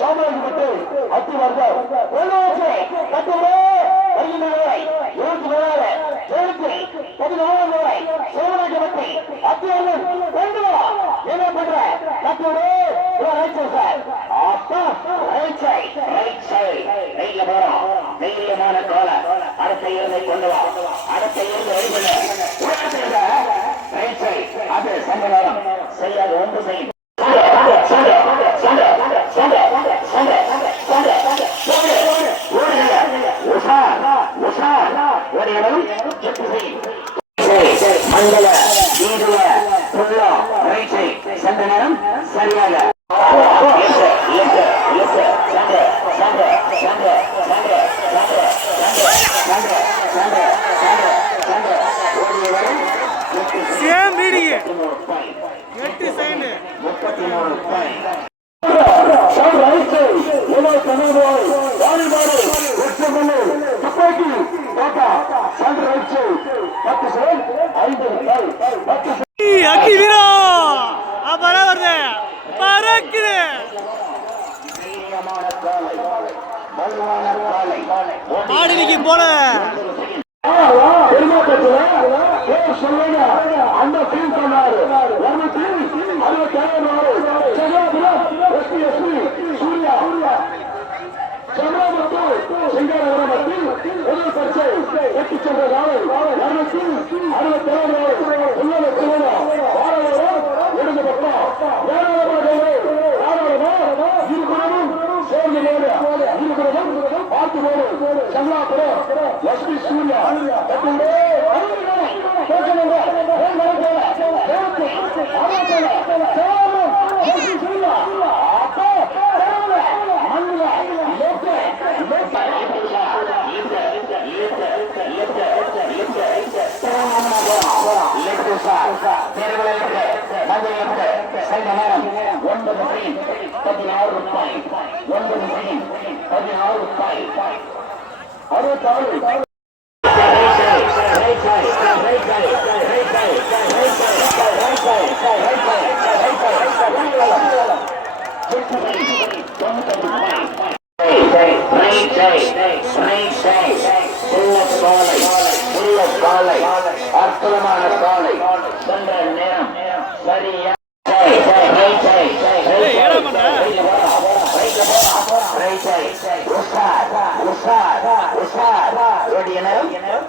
சாம்ராஜ்யத்தை அத்தி வந்தார் கட்டுரை ஒரு நாள் முறை சோழனை பற்றி அத்தியாயம் கொண்டு என்ன பண்ற? மக்களோட சேம் ரீடிங் எட்டு சைன் முப்பத்தி பத்து Calma, ஒன்பது பதினாறு ரூபாய் ஒன்பது பதினாறு ரூபாய் அறுபத்தாறு காலை அற்புதமான காலை சென்ற நேரம் சரியா உஷார் உஷார் உஷார் நேரம்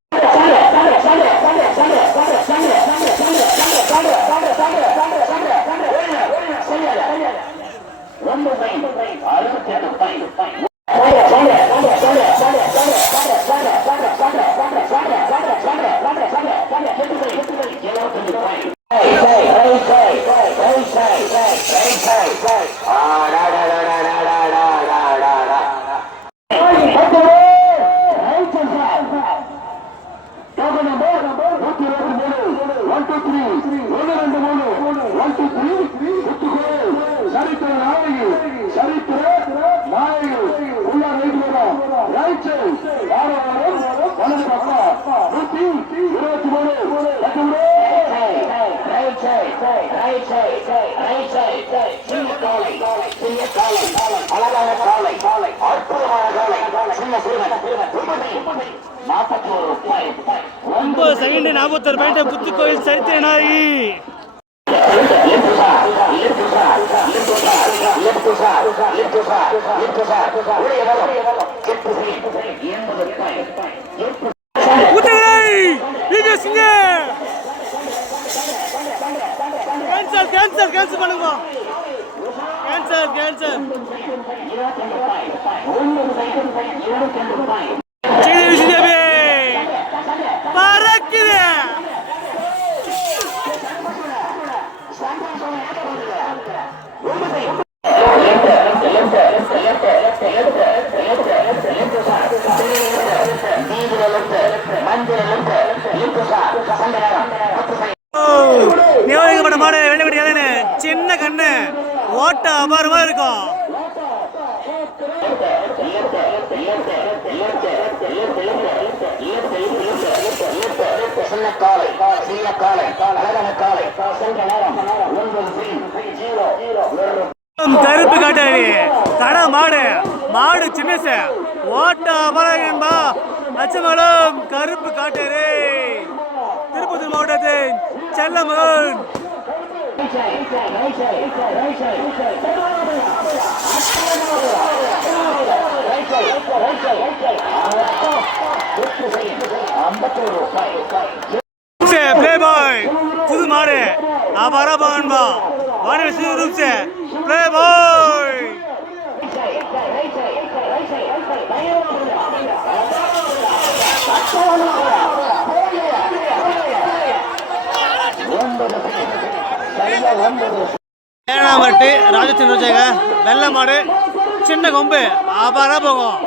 ஒன் டூ த்ரீ ஒன்று ரெண்டு மூணு ஒன் டூ த்ரீ முத்துக்கோயில் சரித்திர நாயகி சரித்திர நாயகி உள்ள ரைட் வரும் ரைட் சைடு யாரோ வரும் வலது பக்கம் நூத்தி இருபத்தி மூணு right side right side right காலை ஒன்பது செகண்ட் நாற்பத்தொரு பாயிண்ட் புத்து கோயில் சரித்திர சிங்க. கேன்சல் கேன்சல் கேன்சல் பண்ணுங்க. கேன்சல் கேன்சல் ஸ்ரீதேவி மாடு வெள்ளப்படி சின்ன கண்ணு ஓட்ட அபாரமா இருக்கும். சின்ன காலை சின்ன காலை அழகான காலை சென்ற நேரம் ஒன்பது ஜீரோ ஜீரோ கருப்பு காட்டாரி கடை மாடு மாடு சின்னச. ஓட்ட அபராயம்பா அச்சமலம் கருப்பு காட்டாரி திருப்பத்தூர் மாவட்டத்தின் செல்ல மகன் பிளே பாய் புது மாடு நான் வர பான்பா வாணி சிறு ரூப்ஸ் பிளே பாய் ஒன்பது बॉय ஏழாமட்டு ராஜத்தின் ரோஜாக வெள்ளை மாடு சின்ன கொம்பு ஆபாரா போகும்.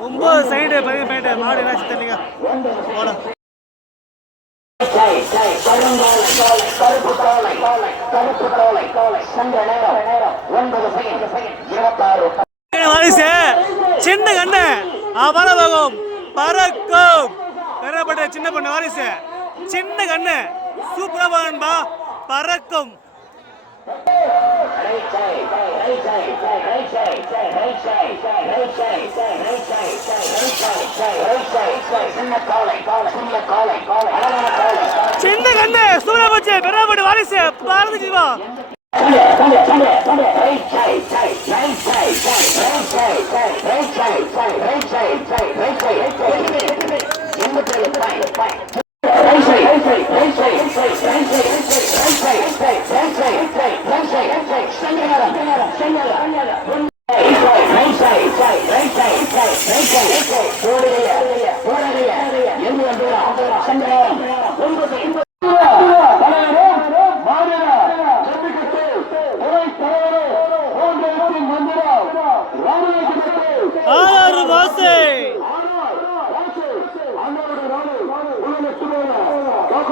ஒன்பது சைடு பதிவு பண்ணிட்டு மாடு என்ன தெரியல போட. வாரிசு சின்ன கண்ணு. ஆபார பறக்கும். பெறப்பட்ட சின்ன பொண்ணு வாரிசு. சின்ன கண்ணு. சூப்பரா போகணும்பா பறக்கும். சின்ன கண்ணு. சூப்பரா போச்சு. பெறப்பட்ட வாரிசு. பாரதி